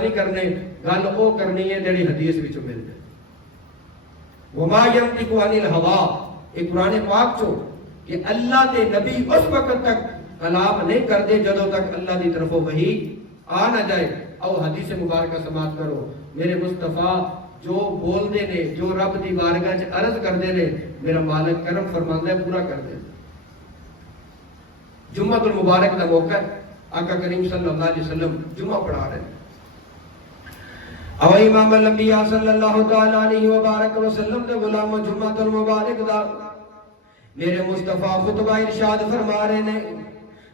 نہیں کرنے گل او کرنی ہے جڑی حدیث وچوں مل جائے. وما ينطق عن الهوى ایک قرآن پاک چو کہ اللہ دے نبی اس وقت تک کلام نہیں کردے جدوں تک اللہ دی طرفوں وحی آ نہ جائے. او حدیث مبارکہ سماعت کرو. میرے مصطفیٰ جو بول دے نے جو رب دی بارگاہ چ عرض کر دے نے میرا مالک کرم فرماندا ہے پورا کر دے. جمعۃ المبارک دا موقع ہے. آقا کریم صلی اللہ علیہ وسلم جمعہ پڑھا رہے ہیں. او امام الانبیاء صلی اللہ تعالی علیہ وبارک وسلم دے غلام جمعۃ المبارک دا میرے مصطفیٰ خطبہ ارشاد فرما رہے نے.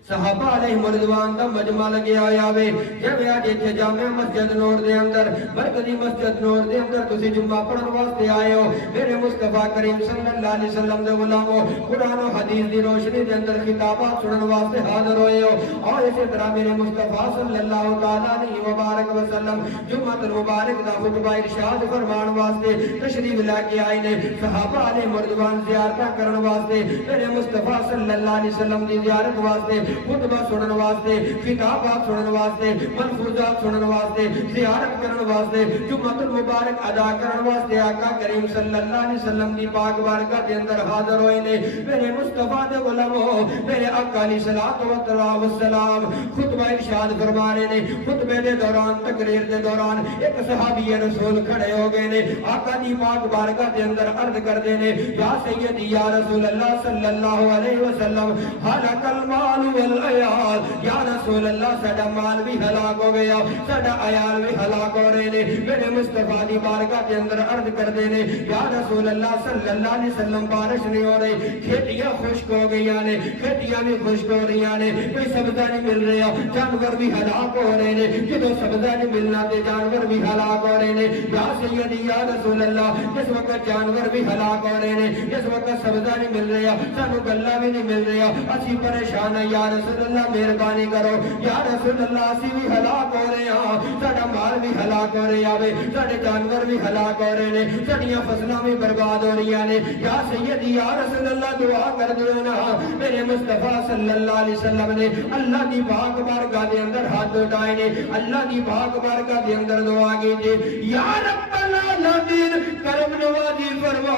صحابہ علیہ رضوان دا مجمع لگیا ہویا وے جویں اج ایتھے جامع مسجد نور دے اندر مرکزی مسجد نور دے اندر تسی جمعہ پڑھن واسطے آئے ہو. میرے مصطفیٰ کریم صلی اللہ علیہ وسلم دے غلامو قرآن و حدیث دی روشنی دے اندر خطابات سنن واسطے حاضر ہوئے ہو. اور اسی طرح میرے مصطفیٰ صلی اللہ تعالی علیہ وبارک وسلم جمعۃ المبارک دا خطبہ ارشاد فرمان واسطے تشریف لے کے آئے نے. صحابہ علیہ رضوان زیارتاں کرن واسطے میرے مصطفیٰ صلی اللہ علیہ وسلم دی زیارت واسطے خطبہ سنن واسطے خطابات سنن واسطے ملفوظات سنن واسطے زیارت کرن واسطے جمعۃ المبارک ادا کرن واسطے آقا کریم صلی اللہ علیہ وسلم دی پاک بارگاہ دے اندر حاضر ہوئے نے. میرے مصطفیٰ دے غلامو میرے آقا علیہ الصلوۃ والسلام خطبہ ارشاد فرما رہے نے. خطبے دے دوران تقریر دے دوران ایک صحابی رسول کھڑے ہو گئے نے. آقا دی پاک بارگاہ دے اندر عرض کردے نے یا سیدی یا رسول اللہ صلی اللہ علیہ وسلم ہلک المال والعیال. یا رسول اللہ ساڈا مال بھی ہلاک ہو گیا ساڈا عیال بھی ہلاک ہو رہے نے. میرے مصطفیٰ دی بارگاہ کے اندر عرض کردے نے یا رسول اللہ صلی اللہ علیہ وسلم بارش نہیں ہو رہی کھیتیاں خشک ہو گئی نے کھیتیاں بھی خشک ہو رہی نے کوئی سبزہ نہیں مل رہا جانور بھی ہلاک ہو رہے نے. جدو سبزہ نہیں ملنا تے جانور بھی ہلاک ہو رہے نے. یا سیدی یا رسول اللہ جس وقت جانور بھی ہلاک ہو رہے نے جس وقت سبزہ نہیں مل رہا سانو گلا بھی نہیں مل رہا اسی پریشان ہیں. یا رسول اللہ مہربانی کرو. یا رسول اللہ اسی بھی ہلاک ہو رہے ہیں ساڈا مال بھی ہلاک ہو رہا ہے ساڈے جانور بھی ہلاک ہو رہے ہیں ساڈیاں فصلاں بھی برباد ہو رہی ہیں. یا سیدی یا رسول اللہ دعا کر دیو نا. میرے مصطفیٰ صلی اللہ علیہ وسلم نے اللہ دی پاک بارگاہ دے اندر ہاتھ اٹھائے نے اللہ دی پاک بارگاہ دے اندر دعا کی تھی یا رب العالمین کرم نوازی فرما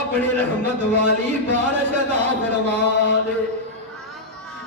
اپنی رحمت والی بارش عطا فرما دے.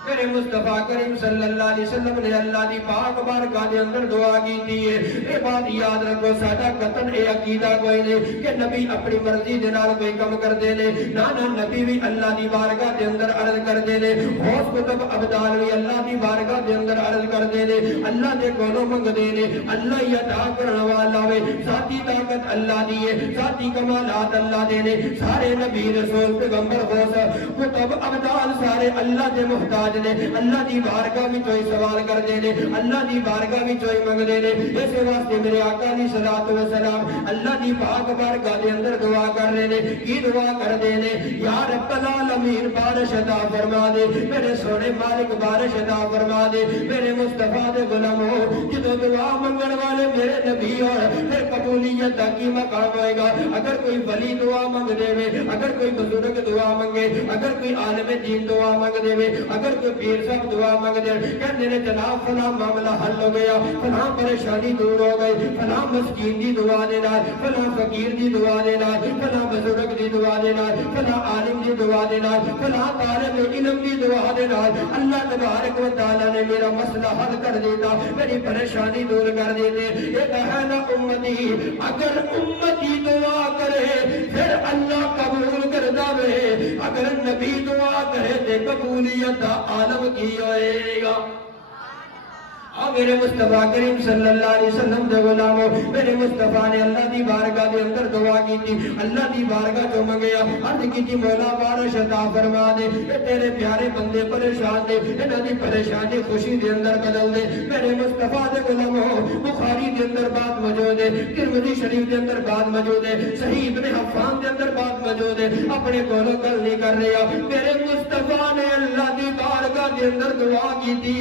میرے مصطفیٰ کریم صلی اللہ علیہ وسلم نے اللہ دی پاک بارگاہ دے اندر دعا کی تھی. اے بات یاد رکھو ساڈا قطن اے عقیدہ کوئی نہیں کہ نبی اپنی مرضی دے نال کوئی کم کردے نے. نا نبی بھی اللہ دی بارگاہ دے اندر عرض کردے نے. غوث قطب ابدال بھی اللہ دی بارگاہ دے اندر عرض کردے نے اللہ دے کولوں منگدے نے. اللہ ہی عطا کرن والا وے ذاتی طاقت اللہ دی ہے ذاتی کمالات اللہ دے نے. سارے نبی رسول پیغمبر غوث قطب ابدال سارے اللہ دے محتاج نے. اللہ دی بارگاہ وچ کوئی سوال کردے نے اللہ دی بارگاہ وچ کوئی منگدے نے. اس واسطے میرے آقا علیہ الصلوۃ والسلام اللہ دی پاک بارگاہ دے اندر دعا کر رہے نے. کی دعا کردے نے یا رب العالمین بارش عطا فرما دے میرے سونے مالک بارش عطا فرما دے. میرے مصطفیٰ دے غلامو جدوں دعا منگن والے میرے نبی اور پھر قبولیت دا کی مقام ہوئے گا. اگر کوئی ولی دعا منگ دے اگر کوئی بزرگ دعا منگے اگر کوئی عالم دین دعا منگ دے اگر کوئی پیر صاحب دعا منگ دے کہندے نے جناب فلاں معاملہ حل ہو گیا فلاں پریشانی دور ہو گئی فلاں مسکین دی دعا دے نال فلاں فقیر دی دعا دے نال فلاں بزرگ دی دعا دے نال فلاں عالم دی دعا دے نال فلاں طالب علم دی دعا دے نال اللہ تبارک و تعالی نے میرا مسئلہ حل کر دیتا میری پریشانی دور کر دیتے. یہ ہے نا امتی اگر امتی دعا کرے پھر اللہ قبول کردا وے اگر نبی دعا کرے تے قبولیت دا عالم کی ہوئے گا. میرے مصطفیٰ کریم صلی اللہ علیہ وسلم دے غلامو میرے مصطفیٰ نے اللہ دی بارگاہ دے اندر دعا کی تھی اللہ دی بارگاہ جو منگیا عرض کی تھی مولا بارش عطا فرما دے اے تیرے پیارے بندے پریشان دے انہاں دی پریشانی خوشی دے اندر بدل دے. میرے مصطفیٰ دے غلامو بخاری دے اندر بات موجود ہے ترمذی شریف دے اندر بات موجود ہے صحیح ابن حبان دے اندر بات موجود ہے اپنے کولوں گل نہیں کر رہا. میرے مصطفیٰ نے اللہ دی بارگاہ دے اندر دعا کی تھی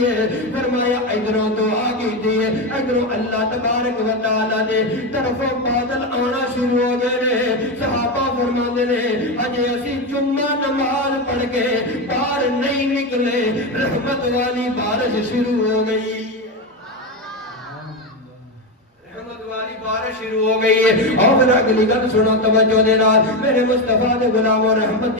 فرمایا ادھروں دعا کی تھی ادھروں اللہ تبارک و تعالی دے طرفوں بادل آنا شروع ہو گئے. صحابہ فرماندے نے اجے اسی جمعہ نماز پڑھ کے باہر نہیں نکلے رحمت والی بارش شروع ہو گئی. بارش شروع ہو گئی ہے اور پھر اگلی گل سنو توجہ دے نال میرے مصطفیٰ دے غلاموں رحمت